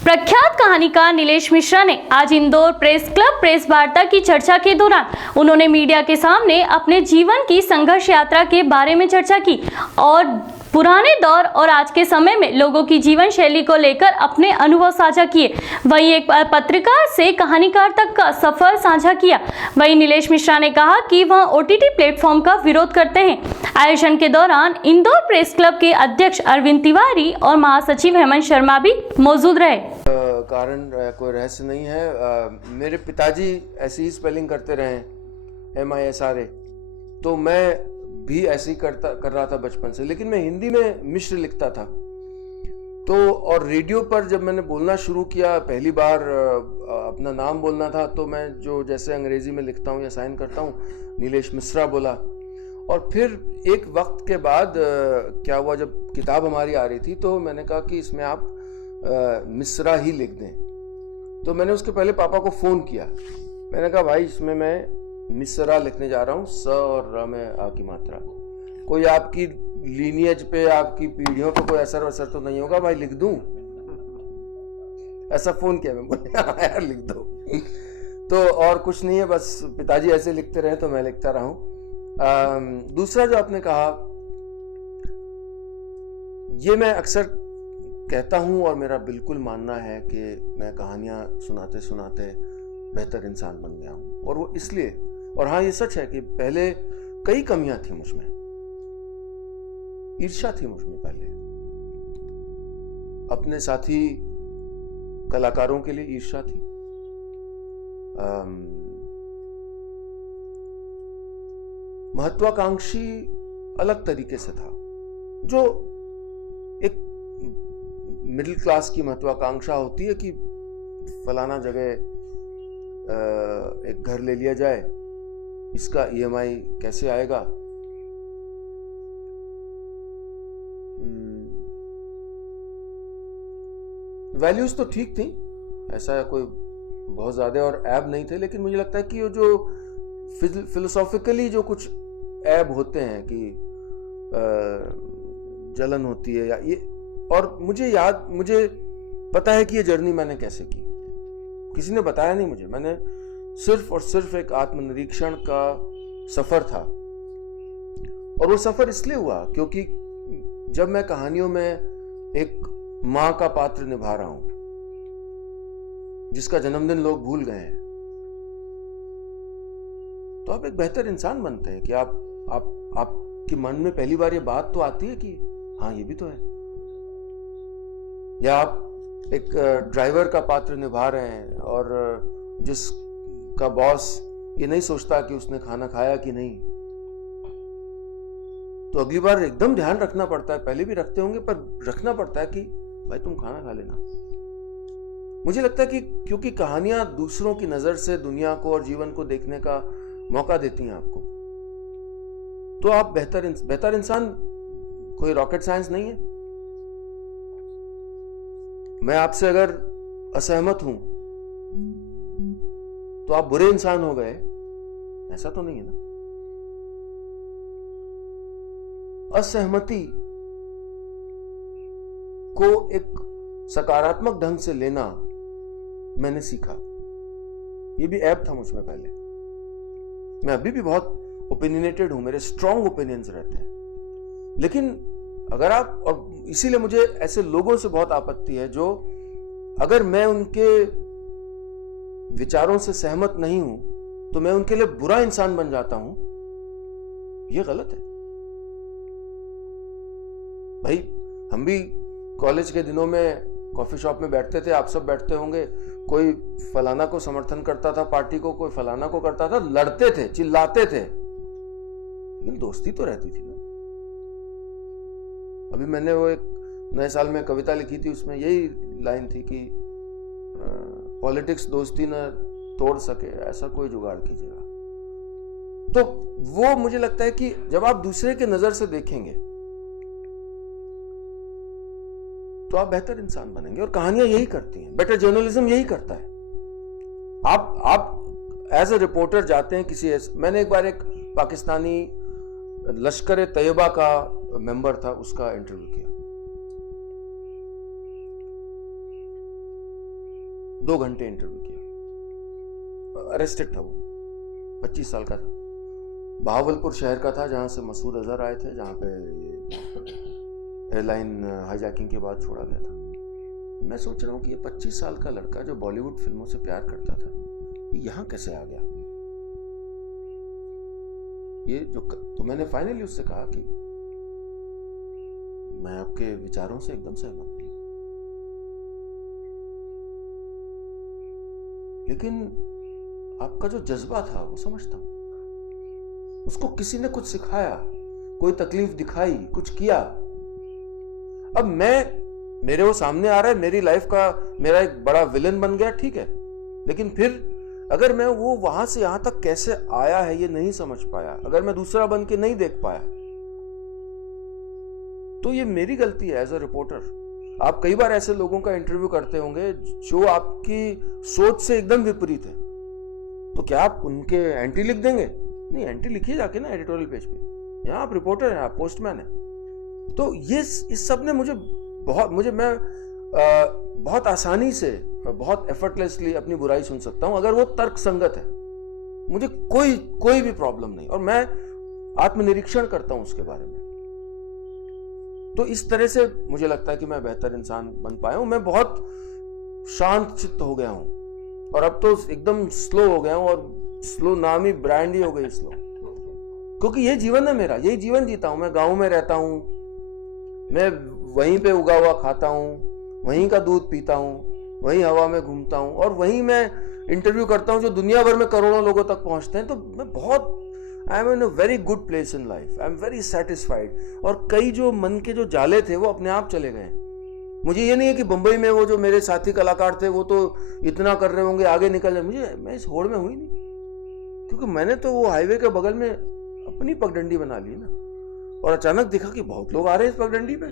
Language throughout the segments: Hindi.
प्रख्यात कहानीकार नीलेश मिश्रा ने आज इंदौर प्रेस क्लब प्रेस वार्ता की चर्चा के दौरान उन्होंने मीडिया के सामने अपने जीवन की संघर्ष यात्रा के बारे में चर्चा की और पुराने दौर और आज के समय में लोगों की जीवन शैली को लेकर अपने अनुभव साझा किए। वहीं एक पत्रकार से कहानीकार तक का सफर साझा किया। वहीं नीलेश मिश्रा ने कहा कि वह ओटीटी प्लेटफॉर्म का विरोध करते हैं। आयोजन के दौरान इंदौर प्रेस क्लब के अध्यक्ष अरविंद तिवारी और महासचिव हेमंत शर्मा भी मौजूद रहे। कारण कोई रहस्य नहीं है। मेरे पिताजी ऐसी ही स्पेलिंग करते रहे, MISRA, तो मैं भी ऐसे ही कर रहा था बचपन से, लेकिन मैं हिंदी में मिश्र लिखता था। तो और रेडियो पर जब मैंने बोलना शुरू किया, पहली बार अपना नाम बोलना था, तो मैं जो जैसे अंग्रेजी में लिखता हूँ या साइन करता हूँ, नीलेश मिश्रा बोला। और फिर एक वक्त के बाद क्या हुआ, जब किताब हमारी आ रही थी तो मैंने कहा कि इसमें आप मिश्रा ही लिख दें। तो मैंने उसके पहले पापा को फ़ोन किया, मैंने कहा भाई इसमें मैं मिश्रा लिखने जा रहा हूँ, स और र में आ की मात्रा, कोई आपकी लीनियज पे, आपकी पीढ़ियों पे कोई असर वसर तो नहीं होगा भाई, लिख दूं? ऐसा फोन किया, मैं बोले हाँ यार लिख दो। तो और कुछ नहीं है, बस पिताजी ऐसे लिखते रहे तो मैं लिखता रहा हूँ। दूसरा जो आपने कहा, ये मैं अक्सर कहता हूँ और मेरा बिल्कुल मानना है कि मैं कहानियां सुनाते सुनाते बेहतर इंसान बन गया हूँ, और वो इसलिए, और हाँ ये सच है कि पहले कई कमियां थी मुझ में, ईर्ष्या थी मुझ में पहले, अपने साथी कलाकारों के लिए ईर्ष्या थी, महत्वाकांक्षी अलग तरीके से था, जो एक मिडिल क्लास की महत्वाकांक्षा होती है कि फलाना जगह एक घर ले लिया जाए, इसका EMI कैसे आएगा, वैल्यूज तो ठीक थी, ऐसा कोई बहुत ज्यादा और ऐब नहीं थे, लेकिन मुझे लगता है कि जो फिलोसॉफिकली जो कुछ ऐब होते हैं कि जलन होती है या ये, और मुझे पता है कि ये जर्नी मैंने कैसे की, किसी ने बताया नहीं मुझे, मैंने सिर्फ और सिर्फ एक आत्मनिरीक्षण का सफर था। और वो सफर इसलिए हुआ क्योंकि जब मैं कहानियों में एक मां का पात्र निभा रहा हूं, जिसका जन्मदिन लोग भूल गए हैं, तो आप एक बेहतर इंसान बनते हैं कि आपके मन में पहली बार ये बात तो आती है कि हाँ ये भी तो है। या आप एक ड्राइवर का पात्र निभा रहे हैं और जिसका बॉस ये नहीं सोचता कि उसने खाना खाया कि नहीं, तो अगली बार एकदम ध्यान रखना पड़ता है, पहले भी रखते होंगे पर रखना पड़ता है कि भाई तुम खाना खा लेना। मुझे लगता है कि क्योंकि कहानियां दूसरों की नजर से दुनिया को और जीवन को देखने का मौका देती हैं आपको, तो आप बेहतर इंसान, कोई रॉकेट साइंस नहीं है। मैं आपसे अगर असहमत हूं तो आप बुरे इंसान हो गए, ऐसा तो नहीं है ना। असहमति को एक सकारात्मक ढंग से लेना मैंने सीखा, ये भी ऐप था मुझ में पहले। मैं अभी भी बहुत ओपिनियनेटेड हूं, मेरे स्ट्रॉन्ग ओपिनियंस रहते हैं, लेकिन अगर आप, और इसीलिए मुझे ऐसे लोगों से बहुत आपत्ति है जो, अगर मैं उनके विचारों से सहमत नहीं हूं तो मैं उनके लिए बुरा इंसान बन जाता हूं, यह गलत है भाई। हम भी कॉलेज के दिनों में कॉफी शॉप में बैठते थे, आप सब बैठते होंगे, कोई फलाना को समर्थन करता था पार्टी को, कोई फलाना को करता था, लड़ते थे, चिल्लाते थे, लेकिन दोस्ती तो रहती थी ना। अभी मैंने वो एक नए साल में कविता लिखी थी, उसमें यही लाइन थी कि पॉलिटिक्स दोस्ती न तोड़ सके, ऐसा कोई जुगाड़ कीजिएगा। तो वो मुझे लगता है कि जब आप दूसरे के नजर से देखेंगे तो आप बेहतर इंसान बनेंगे, और कहानियां यही करती हैं, बेटर जर्नलिज्म यही करता है। आप एज ए रिपोर्टर जाते हैं किसी, मैंने एक बार एक पाकिस्तानी लश्कर तैयबा का मेंबर था, उसका इंटरव्यू किया। 2 घंटे इंटरव्यू किया। अरेस्टेड था वो, 25 साल का था, बहावलपुर शहर का था, जहाँ से मसूद अजहर आए थे, जहाँ पे एयरलाइन हाईजैकिंग के बाद छोड़ा गया था। मैं सोच रहा हूँ कि ये 25 साल का लड़का जो बॉलीवुड फिल्मों से प्यार करता था, ये यहाँ कैसे आ गया? ये जो तो मैंने फाइनली उससे कहा कि मैं आपके विचारों से एकदम सहमत नहीं, लेकिन आपका जो जज्बा था वो समझता हूं। उसको किसी ने कुछ सिखाया, कोई तकलीफ दिखाई, कुछ किया। अब मेरे वो सामने आ रहा है, मेरी लाइफ का मेरा एक बड़ा विलन बन गया, ठीक है, लेकिन फिर अगर मैं वो वहां से यहां तक कैसे आया है ये नहीं समझ पाया, अगर मैं दूसरा बन के नहीं देख पाया, तो ये मेरी गलती है एज अ रिपोर्टर। आप कई बार ऐसे लोगों का इंटरव्यू करते होंगे जो आपकी सोच से एकदम विपरीत है, तो क्या आप उनके एंटी लिख देंगे? नहीं, एंटी लिखिए जाके ना एडिटोरियल पेज पे। यहाँ आप रिपोर्टर हैं, आप पोस्टमैन हैं। तो ये इस सब ने मैं बहुत आसानी से, बहुत एफर्टलेसली अपनी बुराई सुन सकता हूं अगर वो तर्क संगत है। मुझे कोई भी प्रॉब्लम नहीं, और मैं आत्मनिरीक्षण करता हूं उसके बारे में। तो इस तरह से मुझे लगता है कि मैं बेहतर इंसान बन पाया हूं। मैं बहुत शांत चित्त हो गया हूं, और अब तो एकदम स्लो हो गया हूं, और स्लो नाम ही ब्रांड ही हो गई स्लो, क्योंकि ये जीवन है मेरा, यही जीवन जीता हूं। मैं गांव में रहता हूं, मैं वहीं पे उगा हुआ खाता हूं, वहीं का दूध पीता हूं, वहीं हवा में घूमता हूं, और वहीं मैं इंटरव्यू करता हूं जो दुनिया भर में करोड़ों लोगों तक पहुंचते हैं। तो मैं बहुत I am in a very good place in life, I am very satisfied. और कई जो मन के जो जाले थे वो अपने आप चले गए। मुझे ये नहीं है कि बंबई में वो जो मेरे साथी कलाकार थे वो तो इतना कर रहे होंगे, आगे निकल जाए। मैं इस होड़ में हुई नहीं, क्योंकि मैंने तो वो हाईवे के बगल में अपनी पगडंडी बना ली ना, और अचानक देखा कि बहुत लोग आ रहे हैं इस पगडंडी पे।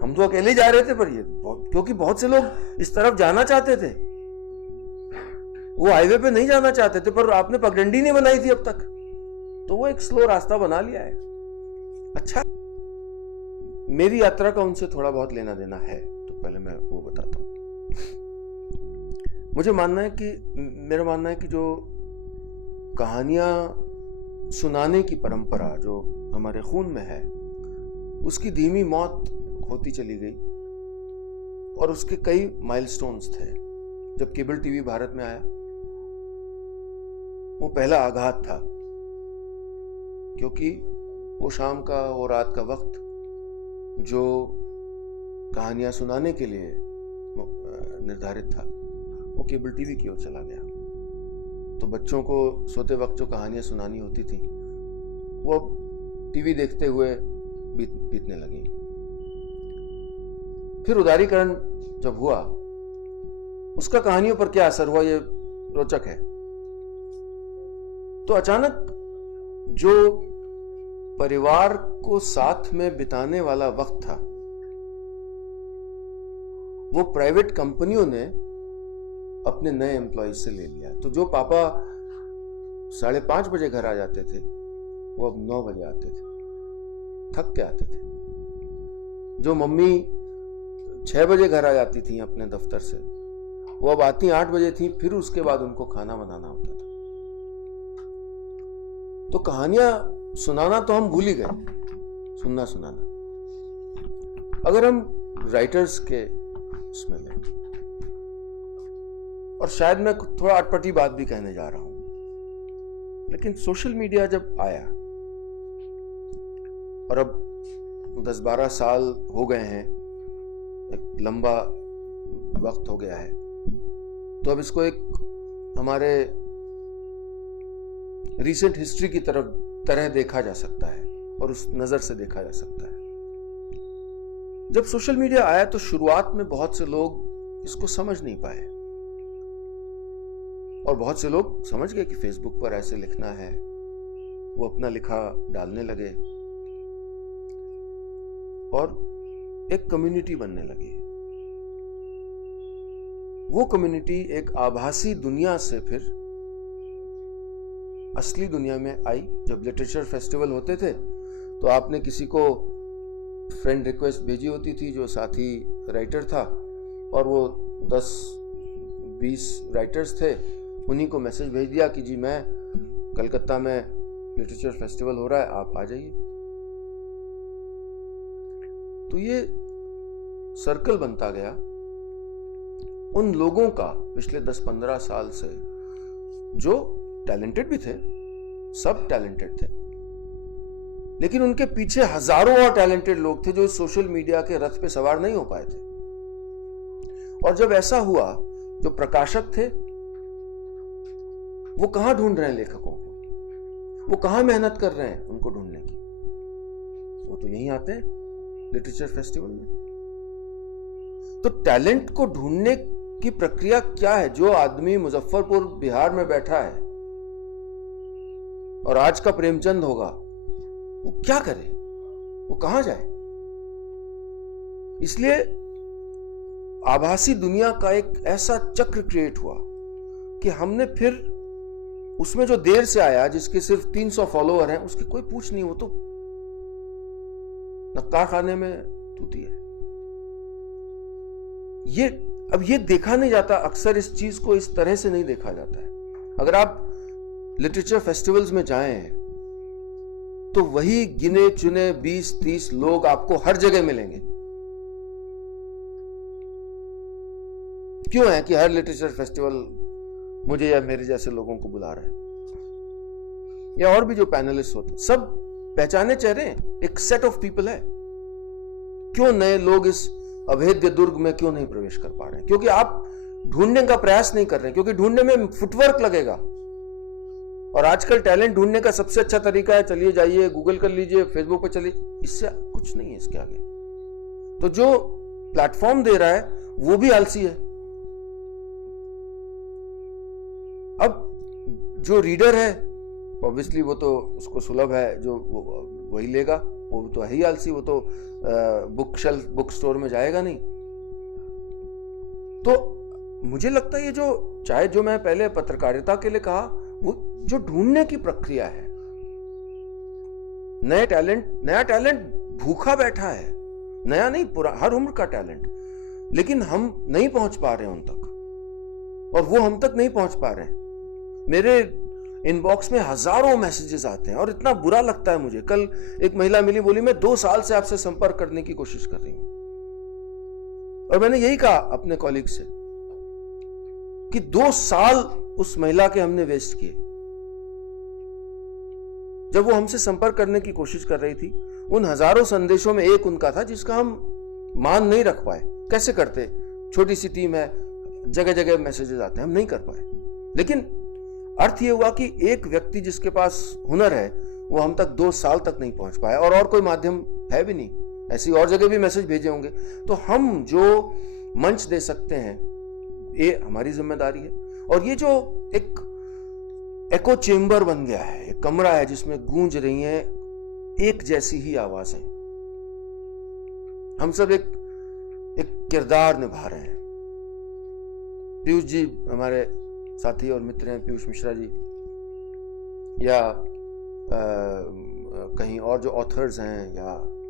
हम तो अकेले जा रहे थे, पर ये क्योंकि बहुत से लोग इस तरफ जाना चाहते थे, वो हाईवे पे नहीं जाना चाहते थे, पर आपने पगडंडी नहीं बनाई थी अब तक, तो वो एक स्लो रास्ता बना लिया है। अच्छा, मेरी यात्रा का उनसे थोड़ा बहुत लेना देना है, तो पहले मैं वो बताता हूं। मेरा मानना है कि जो कहानियां सुनाने की परंपरा जो हमारे खून में है, उसकी धीमी मौत होती चली गई, और उसके कई माइलस्टोन्स थे। जब केबल टीवी भारत में आया, वो पहला आघात था, क्योंकि वो शाम का और रात का वक्त जो कहानियां सुनाने के लिए निर्धारित था, वो केबल टीवी की ओर चला गया। तो बच्चों को सोते वक्त जो कहानियां सुनानी होती थी, वो टीवी देखते हुए बीतने लगी। फिर उदारीकरण जब हुआ, उसका कहानियों पर क्या असर हुआ ये रोचक है। तो अचानक जो परिवार को साथ में बिताने वाला वक्त था, वो प्राइवेट कंपनियों ने अपने नए एम्प्लॉयज से ले लिया। तो जो पापा 5:30 बजे घर आ जाते थे, वो अब 9 बजे आते थे, थक के आते थे। जो मम्मी 6 बजे घर आ जाती थी अपने दफ्तर से, वो अब आती 8 बजे थी, फिर उसके बाद उनको खाना बनाना होता था। तो कहानियां सुनाना तो हम भूल ही गए, सुनाना। अगर हम राइटर्स के उसमें लें, और शायद मैं थोड़ा अटपटी बात भी कहने जा रहा हूं, लेकिन सोशल मीडिया जब आया, और अब 10-12 साल हो गए हैं, एक लंबा वक्त हो गया है, तो अब इसको एक हमारे रीसेंट हिस्ट्री की तरह देखा जा सकता है, और उस नजर से देखा जा सकता है। जब सोशल मीडिया आया तो शुरुआत में बहुत से लोग इसको समझ नहीं पाए, और बहुत से लोग समझ गए कि फेसबुक पर ऐसे लिखना है, वो अपना लिखा डालने लगे, और एक कम्युनिटी बनने लगी। वो कम्युनिटी एक आभासी दुनिया से फिर असली दुनिया में आई। जब लिटरेचर फेस्टिवल होते थे, तो आपने किसी को फ्रेंड रिक्वेस्ट भेजी होती थी जो साथी राइटर था, और वो 20 राइटर्स थे, उन्हीं को मैसेज भेज दिया कि जी मैं कलकत्ता में लिटरेचर फेस्टिवल हो रहा है, आप आ जाइए। तो ये सर्कल बनता गया उन लोगों का पिछले 10-15 साल से, जो टैलेंटेड भी थे, सब टैलेंटेड थे, लेकिन उनके पीछे हजारों और टैलेंटेड लोग थे जो सोशल मीडिया के रथ पे सवार नहीं हो पाए थे। और जब ऐसा हुआ, जो प्रकाशक थे वो कहां ढूंढ रहे हैं लेखकों को, वो कहां मेहनत कर रहे हैं उनको ढूंढने की, वो तो यहीं आते हैं लिटरेचर फेस्टिवल में। तो टैलेंट को ढूंढने की प्रक्रिया क्या है? जो आदमी मुजफ्फरपुर बिहार में बैठा है और आज का प्रेमचंद होगा, वो क्या करे, वो कहां जाए? इसलिए आभासी दुनिया का एक ऐसा चक्र क्रिएट हुआ कि हमने फिर उसमें जो देर से आया, जिसके सिर्फ 300 फॉलोअर हैं, उसकी कोई पूछ नहीं, वो तो नक्कार खाने में तूती है। अब ये देखा नहीं जाता, अक्सर इस चीज को इस तरह से नहीं देखा जाता है। अगर आप लिटरेचर फेस्टिवल्स में जाएं तो वही गिने चुने 20-30 लोग आपको हर जगह मिलेंगे। क्यों है कि हर लिटरेचर फेस्टिवल मुझे या मेरे जैसे लोगों को बुला रहा है, या और भी जो पैनलिस्ट होते हैं, सब पहचाने चेहरे हैं, एक सेट ऑफ पीपल है। क्यों नए लोग इस अभेद्य दुर्ग में क्यों नहीं प्रवेश कर पा रहे हैं? क्योंकि आप ढूंढने का प्रयास नहीं कर रहे हैं, क्योंकि ढूंढने में फुटवर्क लगेगा। और आजकल टैलेंट ढूंढने का सबसे अच्छा तरीका है, चलिए जाइए गूगल कर लीजिए, फेसबुक पे चलिए, इससे कुछ नहीं है इसके आगे। तो जो प्लेटफॉर्म दे रहा है वो भी आलसी है। अब जो रीडर है ऑब्वियसली वो तो उसको सुलभ है, जो वही लेगा, वो तो है ही आलसी, वो तो बुक स्टोर में जाएगा नहीं। तो मुझे लगता है ये जो, चाहे जो मैं पहले पत्रकारिता के लिए कहा, वो जो ढूंढने की प्रक्रिया है, नया टैलेंट भूखा बैठा है, नया नहीं, पूरा हर उम्र का टैलेंट, लेकिन हम नहीं पहुंच पा रहे हैं उन तक, और वो हम तक नहीं पहुंच पा रहे हैं। मेरे इनबॉक्स में हजारों मैसेजेस आते हैं और इतना बुरा लगता है मुझे। कल एक महिला मिली, बोली मैं 2 साल से आपसे संपर्क करने की कोशिश कर रही हूं, और मैंने यही कहा अपने कॉलीग से कि 2 साल उस महिला के हमने वेस्ट किए। जब वो हमसे संपर्क करने की कोशिश कर रही थी, उन हजारों संदेशों में एक उनका था जिसका हम मान नहीं रख पाए। कैसे करते, छोटी सी टीम है, जगह जगह मैसेजेस आते हैं, हम नहीं कर पाए। लेकिन अर्थ ये हुआ कि एक व्यक्ति जिसके पास हुनर है वो हम तक 2 साल तक नहीं पहुंच पाया, और कोई माध्यम है भी नहीं, ऐसी और जगह भी मैसेज भेजे होंगे। तो हम जो मंच दे सकते हैं, ये हमारी जिम्मेदारी है। और ये जो एक एको चेम्बर बन गया है, एक कमरा है जिसमें गूंज रही हैं एक जैसी ही आवाजें, हम सब एक किरदार निभा रहे हैं। पीयूष जी हमारे साथी और मित्र हैं, पीयूष मिश्रा जी, या कहीं और जो ऑथर्स हैं, या